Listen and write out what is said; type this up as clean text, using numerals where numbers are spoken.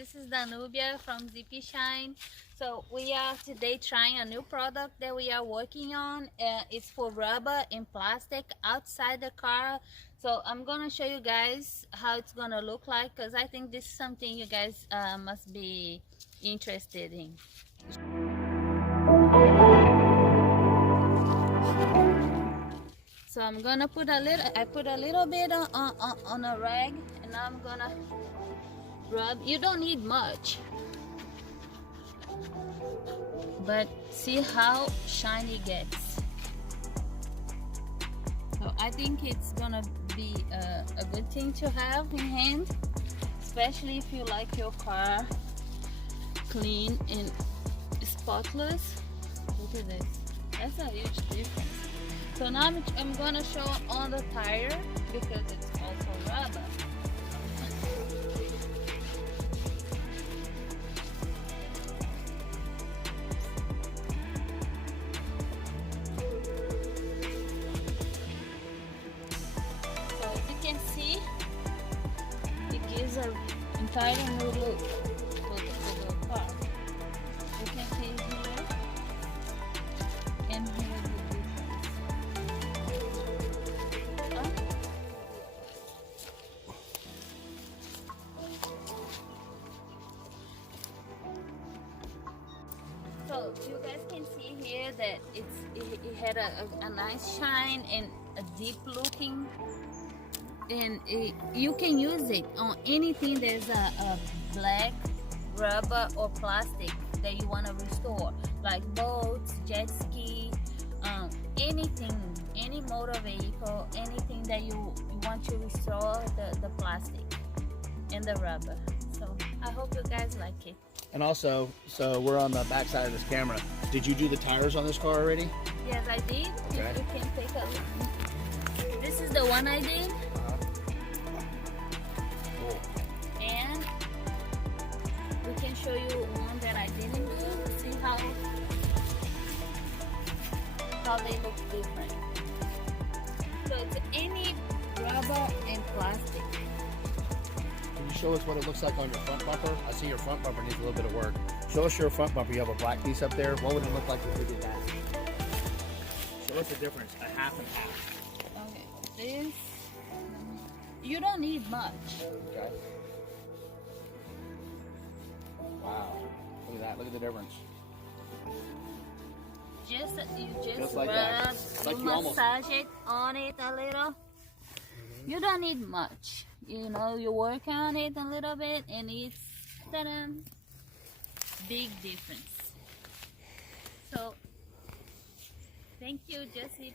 this is Danubia from ZP Shine. So we are today trying a new product that we are working on. It's for rubber and plastic outside the car. So I'm gonna show you guys how it's gonna look like, because I think this is something you guys must be interested in. So I'm gonna put I put a little bit on a rag, and now I'm gonna rub. You don't need much, but see how shiny it gets. So I think it's gonna be a good thing to have in hand, especially if you like your car clean and spotless. Look at this, that's a huge difference. So now I'm gonna show on the tire, because it's also rubber. So as you can see, it gives an entirely new look to the car. You can see here and here. So you guys can see here that it had a nice shine and a deep looking, and you can use it on anything there's a black rubber or plastic that you want to restore, like boats, jet ski, anything, any motor vehicle, anything that you want to restore the plastic and the rubber. So I hope you guys like it. And also, so we're on the back side of this camera. Did you do the tires on this car already? Yes, I did. Okay. You can take a look. This is the one I did. Cool. And we can show you one that I didn't do. See how they look different. So it's any rubber and plastic. Can you show us what it looks like on your front bumper? I see your front bumper needs a little bit of work. Show us your front bumper. You have a black piece up there. What would it look like if we did that? Show us the difference, a half and half. Okay, this, you don't need much. Okay. Wow. Look at that. Look at the difference. You Just just like rub, that. Like you you almost- massage it on it a little. You don't need much. You know, you work on it a little bit, and it's ta-da, big difference. So thank you, Jesse.